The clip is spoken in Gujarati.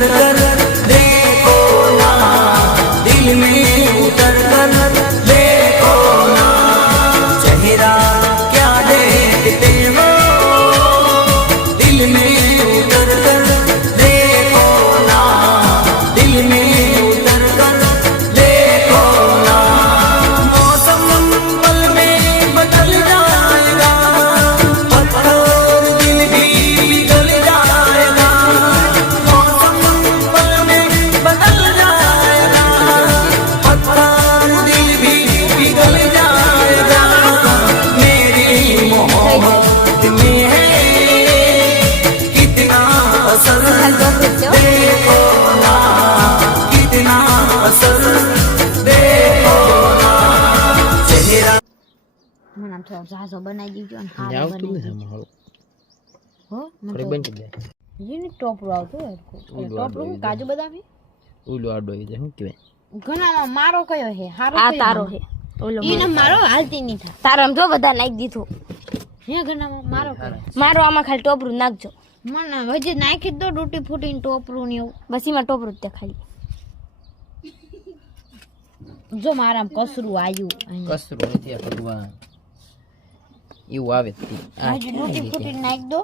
उतर कर देखो ना, दिल में उतर कर देखो ना, चेहरा क्या देखते हो, दिल में उतर कर देखो ना, दिल में उतर कर देखो ना। मौसम पल में बदल जाएगा, पत्थर दिल भी पिघल जाएगा, मौसम पल में बदल जाएगा, पत्थर दिल भी पिघल जाएगा। मेरी मोहब्बत में है कितना असर, देखो ना कितना असर, देखो ना, चेहरा મને આમ થોડો ઝાઝો બનાવી દીજો અને હારો આવતું બનાવી નથી દીજો. આમાં હો મને થોડી તો બની જાય યુનિક ટોપરું આવતું હરખું. ઓલું ટોપરું આડું હું કાજુ બદામી ઓલું આડો આવી જાય શું કહેવાય ઘણામાં મારો કયો હે હારો આ કયો તારો હે? હે ઓલો ઈને મારો હાલતી નહીં થાય. તારો આમ જો બધા નાખી દીધું હે ઘણામાં મારો કયો? મારો આમાં ખાલી ટોપરું નાખજો મને હજી નાખી જ દો તૂટી ફૂટીને ટોપરું ને એવું. બસ એમાં ટોપરું જ તે ખાલી જો મારામ કસરું આવ્યું અહીંયા. કસરું નથી આ ભગવાન એવું આવે જ તે. આ હજી તૂટી ફૂટીને નાખી દો.